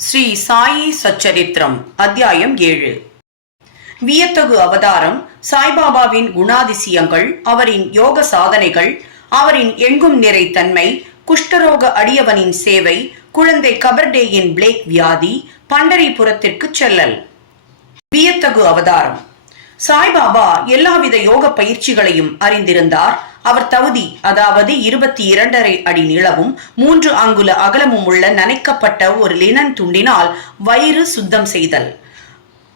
ஸ்ரீ சாயி சச்சரித்திரம் அத்தியாயம் 7. வியத்தகு அவதாரம், சாய்பாபாவின் குணாதிசயங்கள், அவரின் யோக சாதனைகள், அவரின் எங்கும் நிறை தன்மை, குஷ்டரோக அடியவனின் சேவை, குழந்தை கபர்டேயின் பிளேக் வியாதி, பண்டரிபுரத்திற்கு செல்லல். வியத்தகு அவதாரம். சாய்பாபா எல்லாவித யோக பயிற்சிகளையும் அறிந்திருந்தார். அவர் தகுதி, அதாவது 22.5 அடி நீளமும் 3 அங்குல அகலமும் உள்ள நனைக்கப்பட்ட ஒரு லினன் துண்டினால் வயிறு சுத்தம் செய்தல்,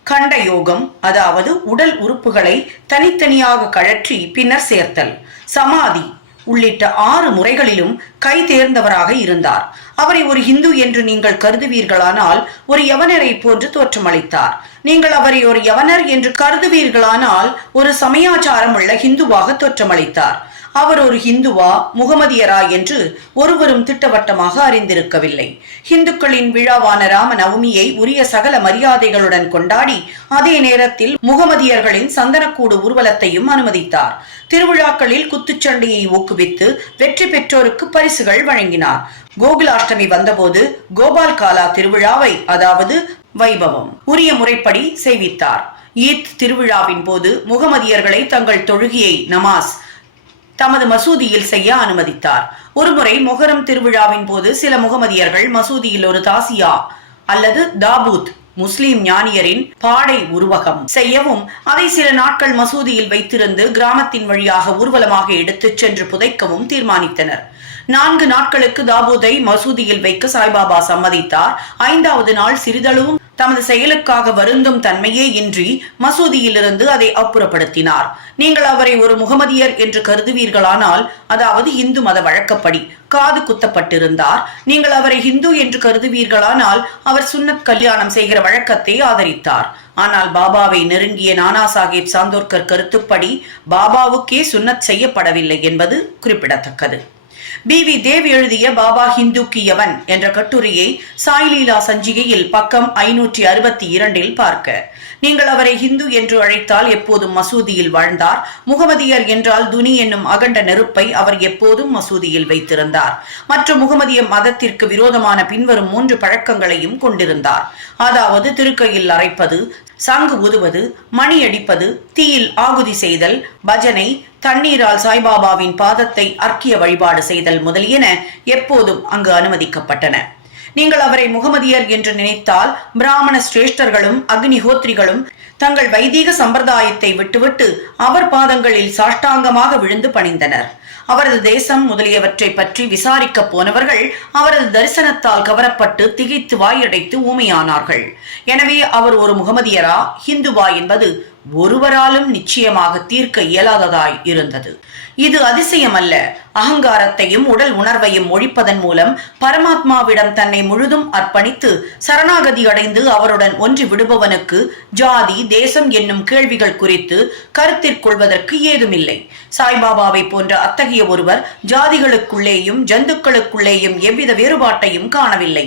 கண்ட யோகம், அதாவது உடல் உறுப்புகளை தனித்தனியாக கழற்றி பின்னர் சேர்த்தல், சமாதி உள்ளிட்ட 6 முறைகளிலும் கை தேர்ந்தவராக இருந்தார். அவரை ஒரு ஹிந்து என்று நீங்கள் கருதுவீர்களானால் ஒரு யவனரை போன்று தோற்றமளித்தார். நீங்கள் அவரை ஒரு யவனர் என்று கருதுவீர்களானால் ஒரு சமயாச்சாரம் உள்ள ஹிந்துவாக தோற்றமளித்தார். அவர் ஒரு ஹிந்துவா முகமதியரா என்று ஒருவரும் திட்டவட்டமாக அறிந்திருக்கவில்லை. ஹிந்துக்களின் விழாவான ராம நவமியை உரிய சகல மரியாதைகளுடன் கொண்டாடி அதே நேரத்தில் முகமதியர்களின் சந்தனக்கூடு ஊர்வலத்தையும் அனுமதித்தார். திருவிழாக்களில் குத்துச்சண்டையை ஊக்குவித்து வெற்றி பெற்றோருக்கு பரிசுகள் வழங்கினார். கோகுலாஷ்டமி வந்தபோது கோபால் காலா திருவிழாவை, அதாவது வைபவம், உரிய முறைப்படி செய்வித்தார். ஈத் திருவிழாவின் போது முகமதியர்களை தங்கள் தொழுகையை நமாஸ் தமது மசூதியில் செய்ய அனுமதித்தார். ஒருமுறை மொஹரம் திருவிழாவின் போது சில முகமதியர்கள் மசூதியில் ஒரு தாசியா அல்லது தாபூத் முஸ்லிம் ஞானியரின் பாடை உருவகம் செய்யவும் அதை சில நாட்கள் மசூதியில் வைத்திருந்து கிராமத்தின் வழியாக ஊர்வலமாக எடுத்துச் சென்று புதைக்கவும் தீர்மானித்தனர். 4 நாட்களுக்கு தாபூதை மசூதியில் வைக்க சாய்பாபா சம்மதித்தார். 5வது நாள் சிறிதளவும் தமது செயலுக்காக வருந்தும் தன்மையே இன்றி மசூதியிலிருந்து அதை அப்புறப்படுத்தினார். நீங்கள் அவரை ஒரு முகமதியர் என்று கருதுவீர்களானால், அதாவது இந்து மத வழக்கப்படி காது குத்தப்பட்டிருந்தார். நீங்கள் அவரை ஹிந்து என்று கருதுவீர்களானால் அவர் சுன்னத் கல்யாணம் செய்கிற வழக்கத்தை ஆதரித்தார். ஆனால் பாபாவை நெருங்கிய நானா சாஹேப் சாந்தோர்கர் கருத்துப்படி பாபாவுக்கே சுன்னத் செய்யப்படவில்லை என்பது குறிப்பிடத்தக்கது. பி.வி. தேவ் எழுதிய பாபா ஹிந்து கியவன் என்ற கட்டுரையை சாய்லீலா சஞ்சிகையில் பக்கம் 562 பார்க்க. நீங்கள் அவரை ஹிந்து என்று அழைத்தால் எப்போதும் மசூதியில் வாழ்ந்தார். முகமதியர் என்றால் துனி என்னும் அகண்ட நெருப்பை அவர் எப்போதும் மசூதியில் வைத்திருந்தார். மற்ற முகமதிய மதத்திற்கு விரோதமான பின்வரும் 3 பழக்கங்களையும் கொண்டிருந்தார். அதாவது திருக்கையில் அரைப்பது, சங்கு ஊதுவது, மணி அடிப்பது, தீயில் ஆகுதி செய்தல், பஜனை, தண்ணீரால் சாய்பாபாவின் பாதத்தை அர்க்கிய வழிபாடு செய்தல் முதலியன எப்போதும் அங்கு அனுமதிக்கப்பட்டன. நீங்கள் அவரை முகமதியர் என்று நினைத்தால் பிராமண சிரேஷ்டர்களும் அக்னிஹோத்ரிகளும் தங்கள் வைதீக சம்பிரதாயத்தை விட்டுவிட்டு அவர் பாதங்களில் சாஷ்டாங்கமாக விழுந்து பணிந்தனர். அவரது தேசம் முதலியவற்றை பற்றி விசாரிக்க போனவர்கள் அவரது தரிசனத்தால் கவரப்பட்டு திகைத்து வாயடைத்து ஊமையானார்கள். எனவே அவர் ஒரு முகமதியரா ஹிந்துவா என்பது ஒருவராலும் நிச்சயமாக தீர்க்க இயலாததாய் இருந்தது. இது அதிசயம் அல்ல. அகங்காரத்தையும் உடல் உணர்வையும் ஒழிப்பதன் மூலம் பரமாத்மாவிடம் தன்னை முழுதும் அர்ப்பணித்து சரணாகதி அடைந்து அவருடன் ஒன்றி விடுபவனுக்கு ஜாதி தேசம் என்னும் கேள்விகள் குறித்து கருத்திற்கொள்வதற்கு ஏதுமில்லை. சாய்பாபாவை போன்ற அத்தகைய ஒருவர் ஜாதிகளுக்குள்ளேயும் ஜந்துக்களுக்குள்ளேயும் எவ்வித வேறுபாட்டையும் காணவில்லை.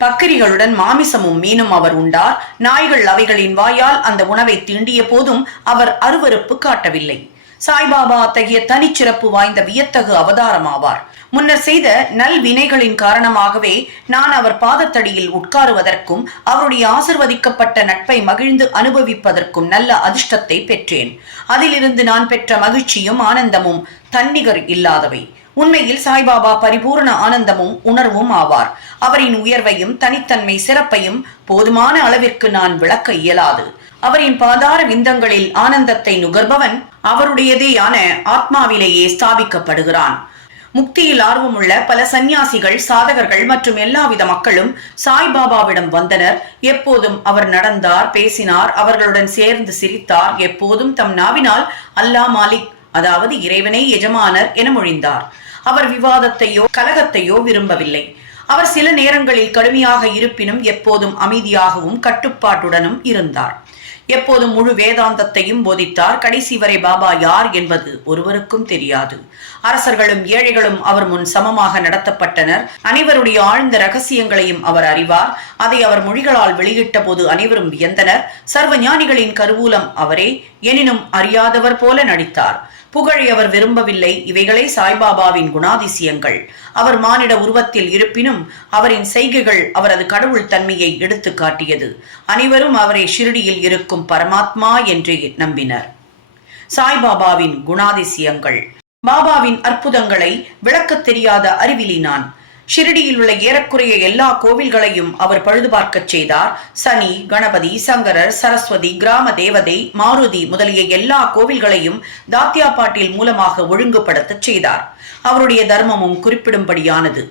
பக்கிரிகளுடன் மாமிசமும் மீனும் அவர் உண்டார். நாய்கள் அவைகளின் வாயால் அந்த உணவை தீண்டிய போதும் அவர் அருவருப்பு காட்டவில்லை. சாய்பாபா அத்தகைய தனிச்சிறப்பு வாய்ந்த வியத்தகு அவதாரமாவார். முன்னர் செய்த நல் வினைகளின் காரணமாகவே நான் அவர் பாதத்தடியில் உட்காருவதற்கும் அவருடைய ஆசிர்வதிக்கப்பட்ட நட்பை மகிழ்ந்து அனுபவிப்பதற்கும் நல்ல அதிர்ஷ்டத்தை பெற்றேன். அதிலிருந்து நான் பெற்ற மகிழ்ச்சியும் ஆனந்தமும் தன்னிகர் இல்லாதவை. உண்மையில் சாய்பாபா பரிபூர்ண ஆனந்தமும் உணர்வும் ஆவார். அவரின் உயர்வையும் தனித்தன்மை சிறப்பையும் போதுமான அளவிற்கு நான் விளக்க இயலாது. அவரின் பாதார விந்தங்களில் ஆனந்தத்தை நுகர்பவன் அவருடையதேயான ஆத்மாவிலேயே ஸ்தாபிக்கப்படுகிறான். முக்தியில் ஆர்வமுள்ள பல சந்நியாசிகள், சாதகர்கள் மற்றும் எல்லாவித மக்களும் சாய்பாபாவிடம் வந்தனர். எப்போதும் அவர் நடந்தார், பேசினார், அவர்களுடன் சேர்ந்து சிரித்தார். எப்போதும் தம் நாவினால் அல்லாஹ் மாலிக், அதாவது இறைவனை எஜமானர் என மொழிந்தார். அவர் விவாதத்தையோ கலகத்தையோ விரும்பவில்லை. அவர் சில நேரங்களில் கடுமையாக இருப்பினும் எப்போதும் அமைதியாகவும் கட்டுப்பாட்டுடனும் இருந்தார். எப்போதும் முழு வேதாந்தத்தையும் போதித்தார். கடைசி வரை பாபா யார் என்பது ஒருவருக்கும் தெரியாது. அரசர்களும் ஏழைகளும் அவர் முன் சமமாக நடத்தப்பட்டனர். அனைவருடைய ஆழ்ந்த ரகசியங்களையும் அவர் அறிவார். அதை அவர் மொழிகளால் வெளியிட்ட போது அனைவரும் வியந்தனர். சர்வ ஞானிகளின் கருவூலம் அவரே, எனினும் அறியாதவர் போல நடித்தார். புகழை அவர் விரும்பவில்லை. இவைகளே சாய்பாபாவின் குணாதிசயங்கள். அவர் மானிட உருவத்தில் இருப்பினும் அவரின் செய்கைகள் அவரது கடவுள் தன்மையை எடுத்து காட்டியது. அனைவரும் அவரை ஷிரடியில் இருக்கும் பரமாத்மா என்றே நம்பினர். சாய்பாபாவின் குணாதிசயங்கள். பாபாவின் அற்புதங்களை விளக்கத் தெரியாத அறிவிலி நான். ஷிரடியில் உள்ள ஏறக்குறைய எல்லா கோவில்களையும் அவர் பழுதுபார்க்கச் செய்தார். சனி, கணபதி, சங்கரர், சரஸ்வதி, கிராம தேவதை, மாருதி முதலிய எல்லா கோவில்களையும் தாத்தியா பாட்டில் மூலமாக ஒழுங்குபடுத்தச் செய்தார். அவருடைய தர்மமும் குறிப்பிடும்படியானது.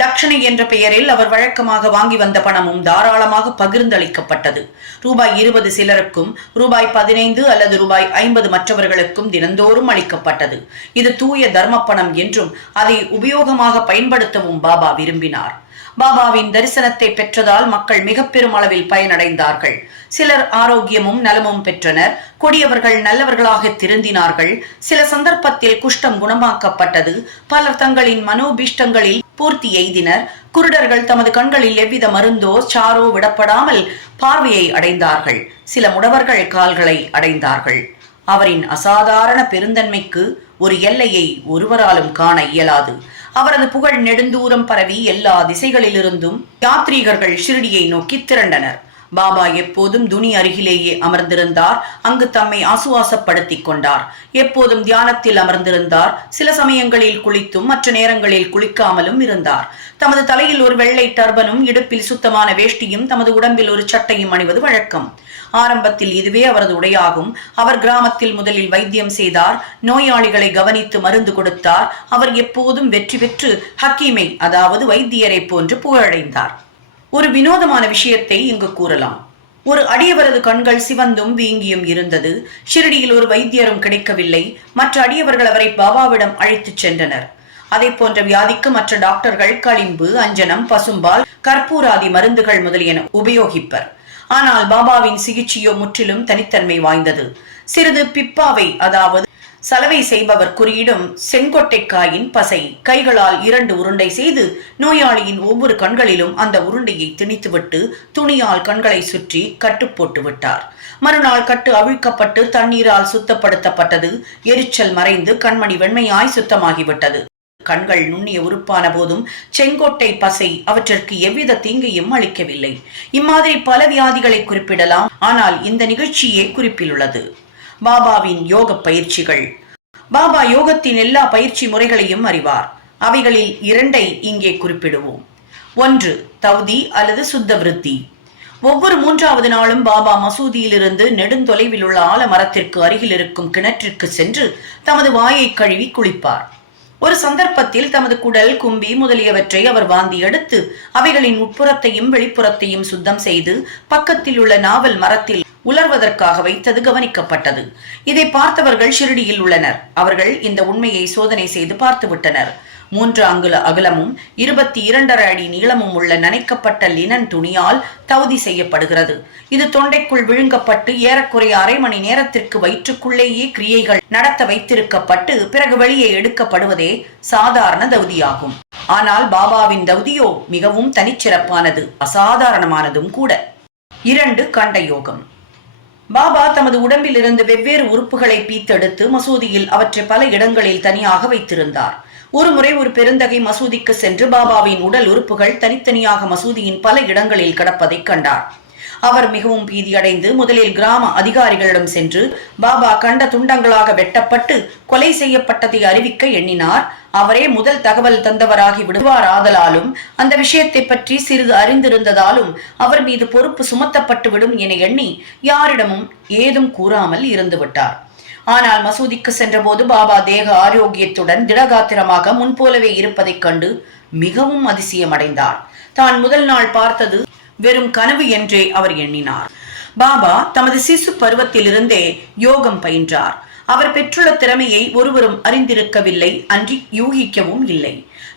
தட்சணை என்ற பெயரில் அவர் வழக்கமாக வாங்கி வந்த பணமும் தாராளமாக பகிர்ந்தளிக்கப்பட்டது. ரூபாய் 20 சிலருக்கும், ரூபாய் 15 அல்லது ரூபாய் 50 மற்றவர்களுக்கும் தினந்தோறும் அளிக்கப்பட்டது. இது தூய தர்ம பணம் என்றும் அதை உபயோகமாக பயன்படுத்தவும் பாபா விரும்பினார். பாபாவின் தரிசனத்தை பெற்றதால் மக்கள் மிக பெரும் அளவில் பயனடைந்தார்கள். சிலர் ஆரோக்கியமும் நலமும் பெற்றனர். கொடியவர்கள் நல்லவர்களாக திருந்தினார்கள். சில சந்தர்ப்பத்தில் குஷ்டம் குணமாக்கப்பட்டது. பலர் தங்களின் மனோபீஷ்டங்களில் பூர்த்தி எய்தினர். குருடர்கள் தமது கண்களில் எவ்வித மருந்தோ சாரோ விடப்படாமல் பார்வையை அடைந்தார்கள். சில முடவர்கள் கால்களை அடைந்தார்கள். அவரின் அசாதாரண பெருந்தன்மைக்கு ஒரு எல்லையை ஒருவராலும் காண இயலாது. அவரது புகழ் நெடுந்தூரம் பரவி எல்லா திசைகளிலிருந்தும் யாத்ரீகர்கள் ஷிரடியை நோக்கி திரண்டனர். பாபா எப்போதும் துணி அருகிலேயே அமர்ந்திருந்தார். அங்கு தம்மை ஆசுவாசப்படுத்திக் கொண்டார். எப்போதும் தியானத்தில் அமர்ந்திருந்தார். சில சமயங்களில் குளித்தும் மற்ற நேரங்களில் குளிக்காமலும் இருந்தார். தமது தலையில் ஒரு வெள்ளை டர்பனும் இடுப்பில் சுத்தமான வேஷ்டியும் தமது உடம்பில் ஒரு சட்டையும் அணிவது வழக்கம். ஆரம்பத்தில் இதுவே அவரது உடையாகும். அவர் கிராமத்தில் முதலில் வைத்தியம் செய்தார். நோயாளிகளை கவனித்து மருந்து கொடுத்தார். அவர் எப்போதும் வெற்றி பெற்று ஹக்கீமை, அதாவது வைத்தியரை போன்று புகழடைந்தார். ஒரு வினோதமான விஷயத்தை இங்கு கூறலாம். ஒரு அடியவரது கண்கள் சிவந்தும் வீங்கியும் இருந்தது. ஷிரடியில் ஒரு வைத்தியரும் கிடைக்கவில்லை. மற்ற அடியவர்கள் அவரை பாபாவிடம் அழைத்துச் சென்றனர். அதை போன்ற வியாதிக்கு மற்ற டாக்டர்கள் களிம்பு, அஞ்சனம், பசும்பால், கற்பூராதி மருந்துகள் முதலியன உபயோகிப்பர். ஆனால் பாபாவின் சிகிச்சையோ முற்றிலும் தனித்தன்மை வாய்ந்தது. சிறிது பிப்பாவை, அதாவது சலவை செய்பவர் குறியிடும் செங்கொட்டைக்காயின் பசை கைகளால் 2 உருண்டை செய்து நோயாளியின் ஒவ்வொரு கண்களிலும் அந்த உருண்டையை திணித்துவிட்டு துணியால் கண்களை சுற்றி கட்டு போட்டு விட்டார். மறுநாள் கட்டு அவிழ்க்கப்பட்டு தண்ணீரால் சுத்தப்படுத்தப்பட்டது. எரிச்சல் மறைந்து கண்மணி வெண்மையாய் சுத்தமாகிவிட்டது. கண்கள் நுண்ணிய உறுப்பான போதும் செங்கோட்டை பசை அவற்றிற்கு எவ்வித தீங்கையும் அளிக்கவில்லை. இம்மாதிரி பல வியாதிகளை குறிப்பிடலாம். ஆனால் இந்த நிகழ்ச்சியே குறிப்பிலுள்ளது. பாபாவின் யோக பயிற்சிகள். பாபா யோகத்தின் எல்லா பயிற்சி முறைகளையும் அறிவார். அவைகளில் 2ஐ இங்கே குறிப்பிடுவோம். 1. தவ்தி அல்லது சுத்த விருத்தி. ஒவ்வொரு 3வது நாளும் பாபா மசூதியிலிருந்து நெடுந்தொலைவில் உள்ள ஆலமரத்திற்கு அருகில் இருக்கும் கிணற்றிற்கு சென்று தமது வாயை கழுவி குளிப்பார். ஒரு சந்தர்ப்பத்தில் தமது குடல், கும்பி முதலியவற்றை அவர் வாந்தி எடுத்து அவைகளின் உட்புறத்தையும் வெளிப்புறத்தையும் சுத்தம் செய்து பக்கத்தில் உள்ள நாவல் மரத்தில் உலர்வதற்காக வைத்தது கவனிக்கப்பட்டது. இதை பார்த்தவர்கள் ஷிரடியில் உள்ளனர். அவர்கள் இந்த உண்மையை சோதனை செய்து பார்த்து விட்டனர். 3 அங்குல அகலமும் 22.5 அடி நீளமும் உள்ள நனைக்கப்பட்ட லினன் துணியால் தவுதி செய்யப்படுகிறது. இது தொண்டைக்குள் விழுங்கப்பட்டு ஏறக்குறைய அரை மணி நேரத்திற்கு வயிற்றுக்குள்ளேயே கிரியைகள் நடத்த வைத்திருக்கப்பட்டு பிறகு வெளியே எடுக்கப்படுவதே சாதாரண தவுதியாகும். ஆனால் பாபாவின் தவுதியோ மிகவும் தனிச்சிறப்பானது, அசாதாரணமானதும் கூட. 2. கண்ட யோகம். பாபா தமது உடம்பில் இருந்து வெவ்வேறு உறுப்புகளை பீத்தெடுத்து மசூதியில் அவற்றை பல இடங்களில் தனியாக வைத்திருந்தார். ஒருமுறை ஒரு பெருந்தகை மசூதிக்கு சென்று பாபாவின் உடல் உறுப்புகள் தனித்தனியாக மசூதியின் பல இடங்களில் கிடப்பதை கண்டார். அவர் மிகவும் பீதியடைந்து முதலில் கிராம அதிகாரிகளிடம் சென்று பாபா கண்ட துண்டங்களாக வெட்டப்பட்டு கொலை செய்யப்பட்டதை அறிவிக்க எண்ணினார். அவரே முதல் தகவல் தந்தவராகி விடுவார். ஆதலாலும் அந்த விஷயத்தை பற்றி சிறிது அறிந்திருந்ததாலும் அவர் மீது பொறுப்பு சுமத்தப்பட்டு விடும் என எண்ணி யாரிடமும் ஏதும் கூறாமல் இருந்து விட்டார். ஆனால் மசூதிக்கு சென்றபோது பாபா தேக ஆரோக்கியத்துடன் திடகாத்திரமாக முன்போலவே இருப்பதைக் கண்டு மிகவும் அதிசயமடைந்தார். தான் முதல் நாள் பார்த்தது வெறும் கனவு என்றே அவர் எண்ணினார். பாபா தமது சிசு பருவத்திலிருந்தே யோகம் பயின்றார். அவர் பெற்றுள்ள திறமையை ஒருவரும் அறிந்திருக்கவில்லை, அன்றி யூகிக்கவும் இல்லை.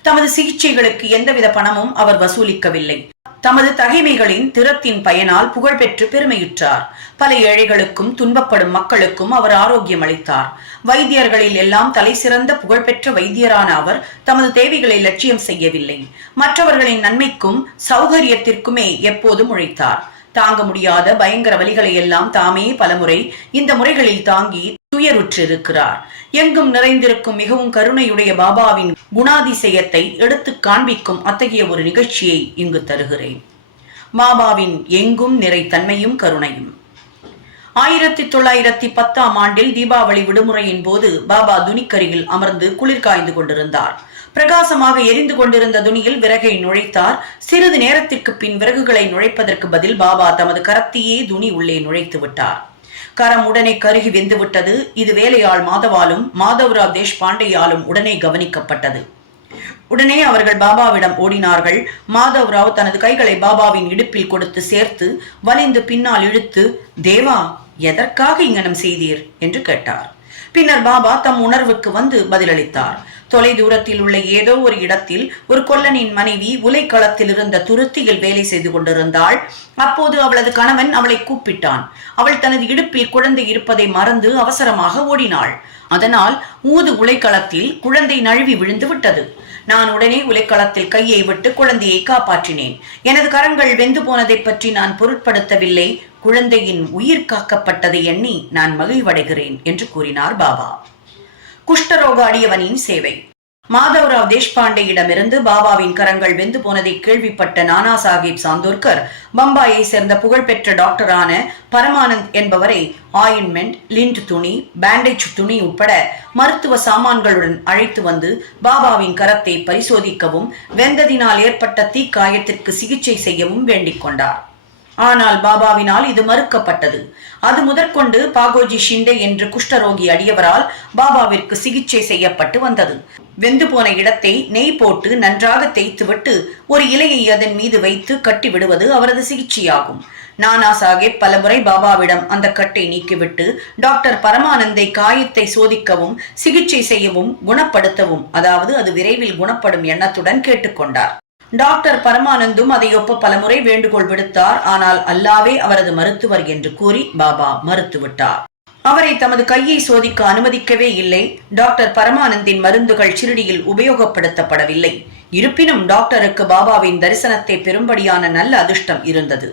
தமது சிகிச்சைகளுக்கு எந்தவித பணமும் அவர் வசூலிக்கவில்லை. தமது தகைமைகளின் திறத்தின் பயனால் புகழ்பெற்று பெருமையுற்றார். பல ஏழைகளுக்கும் துன்பப்படும் மக்களுக்கும் அவர் ஆரோக்கியம் அளித்தார். வைத்தியர்களில் எல்லாம் தலை சிறந்த புகழ்பெற்ற வைத்தியரான அவர் தமது தேவைகளை லட்சியம் செய்யவில்லை. மற்றவர்களின் நன்மைக்கும் சௌகரியத்திற்குமே எப்போதும் உழைத்தார். தாங்க முடியாத பயங்கர வலிகளை எல்லாம் தாமே பலமுறை இந்த முறைகளில் தாங்கி துயருற்றிருக்கிறார். எங்கும் நிறைந்திருக்கும் மிகவும் கருணையுடைய பாபாவின் குணாதிசயத்தை எடுத்து காண்பிக்கும் அத்தகைய ஒரு நிகழ்ச்சியை இங்கு தருகிறேன். பாபாவின் எங்கும் நிறை தன்மையும் கருணையும். 1910 தீபாவளி விடுமுறையின் போது பாபா துணிக்கருகில் அமர்ந்து குளிர் காய்ந்து கொண்டிருந்தார். பிரகாசமாக எரிந்து கொண்டிருந்த துணியில் விறகை நுழைத்தார். சிறிது நேரத்திற்கு பின் விறகுகளை நுழைப்பதற்கு பதில் பாபா தமது கரத்தையே துணி உள்ளே நுழைத்து விட்டார். கரம் உடனே கருகி வெந்துவிட்டது. இது வேலையாள் மாதவாலும் மாதவராவ் தேஷ்பாண்டேயாலும் உடனே கவனிக்கப்பட்டது. உடனே அவர்கள் பாபாவிடம் ஓடினார்கள். மாதவராவ் தனது கைகளை பாபாவின் இடுப்பில் கொடுத்து சேர்த்து வலிந்து பின்னால் இழுத்து, தேவா, எதற்காக இங்கனம் செய்தீர் என்று கேட்டார். பின்னர் பாபா தம் உணர்வுக்கு வந்து பதிலளித்தார். தொலை தூரத்தில் உள்ள ஏதோ ஒரு இடத்தில் ஒரு கொல்லனின் மனைவி உலைக்களத்தில் இருந்த துருத்தியில் வேலை செய்து கொண்டிருந்தாள். அப்போது அவளது கணவன் அவளை கூப்பிட்டான். அவள் தனது இடுப்பில் குழந்தை இருப்பதை மறந்து அவசரமாக ஓடினாள். அதனால் ஊது உலைக்களத்தில் குழந்தை நழுவி விழுந்து விட்டது. நான் உடனே உலைக்களத்தில் கையை விட்டு குழந்தையை காப்பாற்றினேன். எனது கரங்கள் வெந்து போனதை பற்றி நான் பொருட்படுத்தவில்லை. குழந்தையின் உயிர் காக்கப்பட்டதை எண்ணி நான் மகிழ்வடைகிறேன் என்று கூறினார் பாபா. குஷ்டரோக அடியவனின் சேவை. மாதவராவ் தேஷ்பாண்டேயிடமிருந்து பாபாவின் கரங்கள் வெந்து போனதை கேள்விப்பட்ட நானா சாஹிப் சாந்தோர்கர் பம்பாயை சேர்ந்த புகழ்பெற்ற டாக்டரான பரமானந்த் என்பவரை ஆயின்மெண்ட், லிண்ட் துணி, பேண்டேஜ் துணி உட்பட மருத்துவ சாமான்களுடன் அழைத்து வந்து பாபாவின் கரத்தை பரிசோதிக்கவும் வெந்ததினால் ஏற்பட்ட தீக்காயத்திற்கு சிகிச்சை செய்யவும் வேண்டிக் கொண்டார். ஆனால் பாபாவினால் இது மறுக்கப்பட்டது. அது முதற்கொண்டு பாகோஜி ஷிண்டே என்று குஷ்டரோகி அடியவரால் பாபாவிற்கு சிகிச்சை செய்யப்பட்டு வந்தது. வெந்து போன இடத்தை நெய் போட்டு நன்றாக தேய்த்துவிட்டு ஒரு இலையை அதன் மீது வைத்து கட்டி விடுவது அவரது சிகிச்சையாகும். நானா சாஹேப் பலமுறை பாபாவிடம் அந்த கட்டை நீக்கிவிட்டு டாக்டர் பரமானந்தை காயத்தை சோதிக்கவும் சிகிச்சை செய்யவும் குணப்படுத்தவும், அதாவது அது விரைவில் குணப்படும் எண்ணத்துடன் கேட்டுக்கொண்டார். டாக்டர் பரமானந்தும் அதை ஒப்ப பலமுறை வேண்டுகோள் விடுத்தார். ஆனால் அல்லாவே அவரது மருத்துவர் என்று கூறி பாபா மறுத்துவிட்டார். அவரை தமது கையை சோதிக்க அனுமதிக்கவே இல்லை. டாக்டர் பரமானந்தின் மருந்துகள் சிறுடியில் உபயோகப்படுத்தப்படவில்லை. இருப்பினும் டாக்டருக்கு பாபாவின் தரிசனத்தை பெரும்படியான நல்ல அதிர்ஷ்டம் இருந்தது.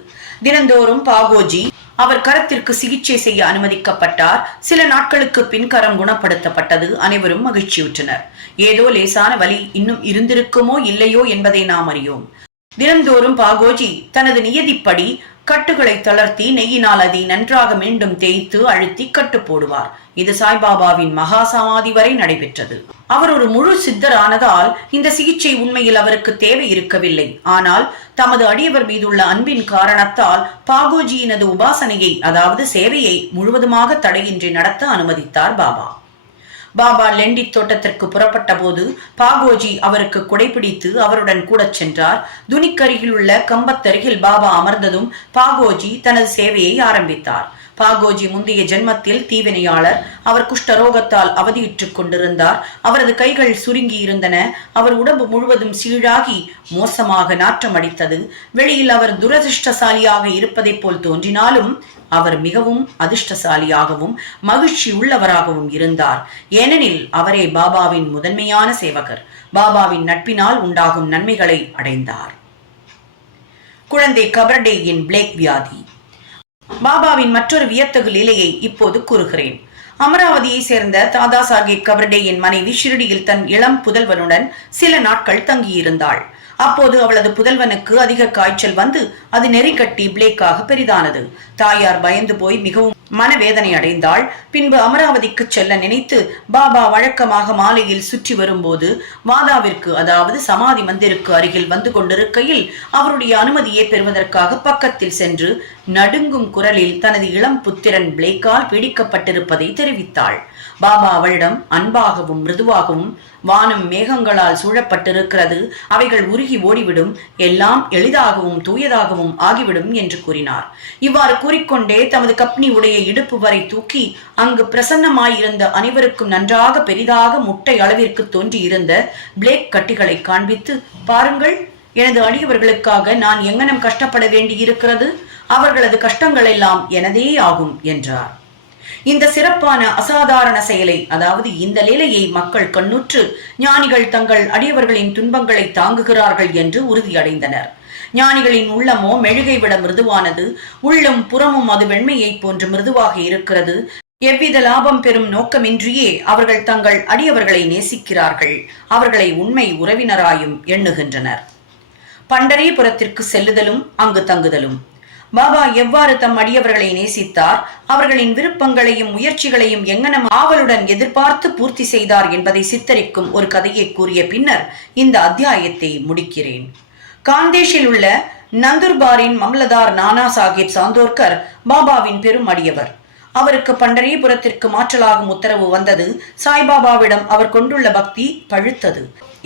தினந்தோறும் பாகோஜி அவர் கரத்திற்கு சிகிச்சை செய்ய அனுமதிக்கப்பட்டார். சில நாட்களுக்கு பின் கரம் குணப்படுத்தப்பட்டது. அனைவரும் மகிழ்ச்சியுற்றனர். ஏதோ லேசான வலி இன்னும் இருந்திருக்குமோ இல்லையோ என்பதை நாம் அறியோம். தினந்தோறும் பாகோஜி தனது நியதிப்படி கட்டுகளை தளர்த்தி நெய்யினால் அதை நன்றாக மீண்டும் தேய்த்து அழுத்தி கட்டு போடுவார். இது சாய்பாபாவின் மகா சமாதி வரை நடைபெற்றது. அவர் ஒரு முழு சித்தர் ஆனதால் இந்த சிகிச்சை உண்மையில் அவருக்கு தேவை இருக்கவில்லை. ஆனால் தமது அடியவர் மீதுள்ள அன்பின் காரணத்தால் பாகோஜியினது உபாசனையை, அதாவது சேவையை முழுவதுமாக தடையின்றி நடத்த அனுமதித்தார் பாபா. பாபா லெண்டி தோட்டத்திற்கு புறப்பட்ட போது பாகோஜி அவருக்கு குடைபிடித்து அவருடன் கூட சென்றார். துணிக்கருகில் உள்ள கம்பத்தருகில் பாபா அமர்ந்ததும் பாகோஜி தனது சேவையை ஆரம்பித்தார். பாகோஜி முந்தைய ஜென்மத்தில் தீவினையாளர். அவர் குஷ்டரோகத்தால் அவதியுற்றுக் கொண்டிருந்தார். அவரது கைகள் சுருங்கி இருந்தன. அவர் உடம்பு முழுவதும் சீழாகி மோசமாக நாற்றம் அடித்தது. வெளியில் அவர் துரதிருஷ்டசாலியாக இருப்பதை போல் தோன்றினாலும் அவர் மிகவும் அதிர்ஷ்டசாலியாகவும் மகிழ்ச்சி உள்ளவராகவும் இருந்தார். ஏனெனில் அவரே பாபாவின் முதன்மையான சேவகர். பாபாவின் நட்பினால் உண்டாகும் நன்மைகளை அடைந்தார். குழந்தை கபர்டேயின் பிளேக் வியாதி. பாபாவின் மற்றொரு வியத்தகு லீலையை இப்போது கூறுகிறேன். அமராவதியை சேர்ந்த தாதா சாஹேப் கபர்டேயின் மனைவி ஷிரடியில் தன் இளம் புதல்வனுடன் சில நாட்கள் தங்கியிருந்தாள். அப்போது அவளது புதல்வனுக்கு அதிக காய்ச்சல் வந்து அது நெறிக்கட்டி பிளேக்காக பெரிதானது. தாயார் பயந்து போய் மிகவும் மனவேதனை அடைந்தாள். பின்பு அமராவதிக்கு செல்ல நினைத்து பாபா வழக்கமாக மாலையில் சுற்றி வரும்போது மாதாவிற்கு, அதாவது சமாதி மந்திருக்கு அருகில் வந்து கொண்டிருக்கையில் அவருடைய அனுமதியை பெறுவதற்காக பக்கத்தில் சென்று நடுங்கும் குரலில் தனது இளம் புத்திரன் பிளேக்கால் பீடிக்கப்பட்டிருப்பதை தெரிவித்தாள். பாபா அவளிடம் அன்பாகவும் மிருதுவாகவும், வானம் மேகங்களால் சூழப்பட்டிருக்கிறது, அவைகள் உருகி ஓடிவிடும், எல்லாம் எளிதாகவும் தூயதாகவும் ஆகிவிடும் என்று கூறினார். இவ்வாறு கூறிக்கொண்டே தமது கப்னி உடைய இடுப்பு வரை தூக்கி அங்கு பிரசன்னமாயிருந்த அனைவருக்கும் நன்றாக பெரிதாக முட்டை அளவிற்கு தோன்றியிருந்த பிளேக் கட்டிகளை காண்பித்து, பாருங்கள், எனது அடியவர்களுக்காக நான் எங்கனம் கஷ்டப்பட வேண்டியிருக்கிறது, அவர்களது கஷ்டங்கள் எல்லாம் எனதே ஆகும் என்றார். இந்த சிறப்பான அசாதாரண செயலை, அதாவது இந்த லீலையை மக்கள் கண்ணுற்று ஞானிகள் தங்கள் அடியவர்களின் துன்பங்களை தாங்குகிறார்கள் என்று உறுதியடைந்தனர். ஞானிகளின் உள்ளமோ மெழுகை விட மிருதுவானது, உள்ளும் புறமும் அது வெண்மையை போன்று மிருதுவாக இருக்கிறது. எவ்வித லாபம் பெறும் நோக்கமின்றியே அவர்கள் தங்கள் அடியவர்களை நேசிக்கிறார்கள். அவர்களை உண்மை உறவினராயும் எண்ணுகின்றனர். பண்டரீபுரத்திற்கு செல்லுதலும் அங்கு தங்குதலும். பாபா எவ்வாறு தம் அடியவர்களை நேசித்தார், அவர்களின் விருப்பங்களையும் முயற்சிகளையும் எங்கனம் ஆவலுடன் எதிர்பார்த்து பூர்த்தி செய்தார் என்பதை சித்தரிக்கும் ஒரு கதையை கூறிய பின்னர் இந்த அத்தியாயத்தை முடிக்கிறேன். காந்தேஷில் உள்ள நந்துர்பாரின் மம்லதார் நானா சாஹிப் சாந்தோர்கர் பாபாவின் பெரும் அடியவர். அவருக்கு பண்டரீபுரத்திற்கு மாற்றலாகும் உத்தரவு வந்தது. சாய்பாபாவிடம் அவர் கொண்டுள்ள பக்தி பழுத்தது.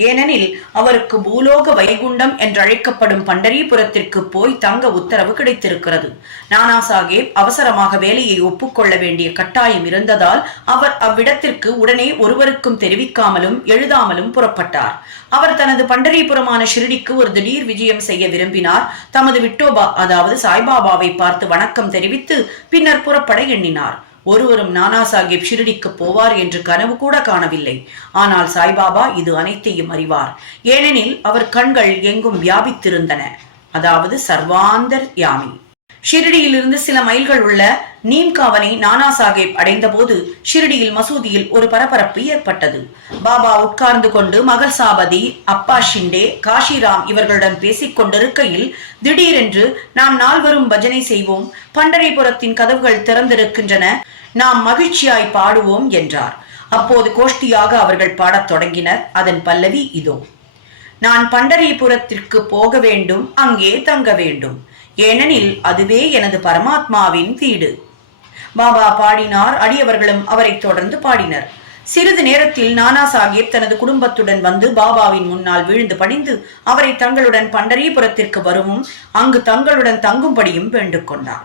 ஏனெனில் அவருக்கு பூலோக வைகுண்டம் என்றழைக்கப்படும் பண்டரீபுரத்திற்கு போய் தங்க உத்தரவு கிடைத்திருக்கிறது. நானா சாஹேப் அவசரமாக வேலையை ஒப்புக்கொள்ள வேண்டிய கட்டாயம் இருந்ததால் அவர் அவ்விடத்திற்கு உடனே ஒருவருக்கும் தெரிவிக்காமலும் எழுதாமலும் புறப்பட்டார். அவர் தனது பண்டரீபுரமான ஷிரடிக்கு ஒரு திடீர் விஜயம் செய்ய விரும்பினார். தமது விட்டோபா அதாவது சாய்பாபாவை பார்த்து வணக்கம் தெரிவித்து பின்னர் புறப்பட எண்ணினார். ஒருவரும் நானா சாஹிப் ஷிரடிக்கு போவார் என்று கனவு கூட காணவில்லை. ஆனால் சாய்பாபா இது அனைத்தையும் அறிவார். ஏனெனில் அவர் கண்கள் எங்கும் வியாபித்திருந்தன, அதாவது சர்வாந்தர் யாமி. ஷிரடியிலிருந்து சில மைல்கள் உள்ள நீம்காவனை நானா சாஹேப் அடைந்த போது ஷிரடியில் மசூதியில் ஒரு பரபரப்பு ஏற்பட்டது. பாபா உட்கார்ந்து கொண்டு மகள் சாபதி, அப்பா ஷிண்டே, காஷிராம் இவர்களுடன் பேசிக் கொண்டிருக்கையில் திடீரென்று நாம் நால்வரும் பஜனை செய்வோம், பண்டரிபுரத்தின் கதவுகள் திறந்திருக்கின்றன, நாம் மகிழ்ச்சியாய் பாடுவோம் என்றார். அப்போது கோஷ்டியாக அவர்கள் பாடத் தொடங்கினர். அதன் பல்லவி இதோ: நான் பண்டரிபுரத்திற்கு போக வேண்டும், அங்கே தங்க வேண்டும், ஏனெனில் அதுவே எனது பரமாத்மாவின் வீடு. பாபா பாடினார். அடியவர்களும் அவரை தொடர்ந்து பாடினர். சிறிது நேரத்தில் நானா சாஹிப் தனது குடும்பத்துடன் வந்து பாபாவின் முன்னால் விழுந்து பணிந்து அவரை தங்களுடன் பண்டரீபுரத்திற்கு வரவும் அங்கு தங்களுடன் தங்கும்படியும் வேண்டுக் கொண்டார்.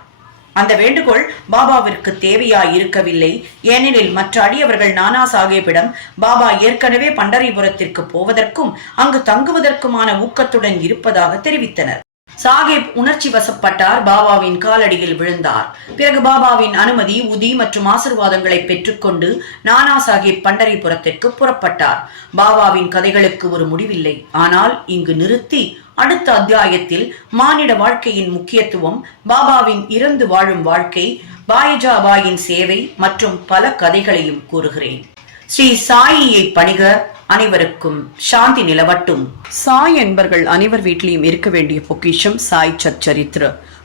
அந்த வேண்டுகோள் பாபாவிற்கு தேவையாய் இருக்கவில்லை. ஏனெனில் மற்ற அடியவர்கள் நானா சாஹேப்பிடம் பாபா ஏற்கனவே பண்டரிபுரத்திற்கு போவதற்கும் அங்கு தங்குவதற்குமான ஊக்கத்துடன் இருப்பதாக தெரிவித்தனர். சாஹேப் உணர்ச்சி வசப்பட்டார். பாபாவின் காலடியில் விழுந்தார். பிறகு பாபாவின் அனுமதி, உதி மற்றும் ஆசிர்வாதங்களை பெற்றுக்கொண்டு நானா சாஹிப் பண்டரிபுரத்திற்கு புறப்பட்டார். பாபாவின் கதைகளுக்கு ஒரு முடிவில்லை. ஆனால் இங்கு நிறுத்தி அடுத்த அத்தியாயத்தில் மானிட வாழ்க்கையின் முக்கியத்துவம், பாபாவின் இறந்து வாழும் வாழ்க்கை, பாயிஜாபாயின் சேவை மற்றும் பல கதைகளையும் கூறுகிறேன். ஸ்ரீ சாயியை பணிக. அனைவருக்கும் சாந்தி நிலவட்டும். சாய் என்பர்கள் அனைவர் வீட்டிலையும் இருக்க வேண்டிய பொக்கிஷம் சாய் சச்சரித்ர.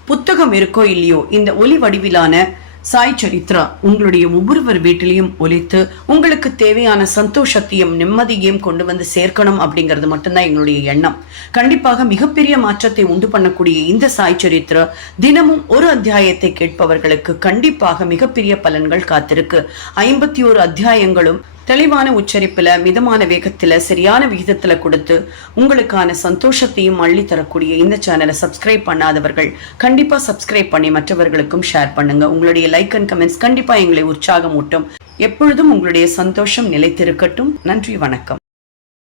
புத்தகம் இருக்கோ இல்லையோ, இந்த ஒலி வடிவிலான சாய் சரித்ரா உங்களுடைய ஒவ்வொருவர் வீட்டிலையும் ஒலித்து உங்களுக்கு தேவையான சந்தோஷத்தையும் நிம்மதியையும் கொண்டு வந்து சேர்க்கணும் அப்படிங்கிறது மட்டும்தான் எங்களுடைய எண்ணம். கண்டிப்பாக மிகப்பெரிய மாற்றத்தை உண்டு பண்ணக்கூடிய இந்த சாய் சரித்ரா தினமும் ஒரு அத்தியாயத்தை கேட்பவர்களுக்கு கண்டிப்பாக மிகப்பெரிய பலன்கள் காத்திருக்கு. 51 அத்தியாயங்களும் தெளிவான உச்சரிப்புல, மிதமான வேகத்துல, சரியான விகிதத்துல கொடுத்து உங்களுக்கான சந்தோஷத்தையும் அள்ளி தரக்கூடிய இந்த சேனலை சப்ஸ்கிரைப் பண்ணாதவர்கள் கண்டிப்பா சப்ஸ்கிரைப் பண்ணி மற்றவர்களுக்கும் ஷேர் பண்ணுங்க. உங்களுடைய லைக் அண்ட் கமெண்ட்ஸ் கண்டிப்பா எங்களை உற்சாகம் ஊட்டும். எப்பொழுதும் உங்களுடைய சந்தோஷம் நிலைத்திருக்கட்டும். நன்றி, வணக்கம்.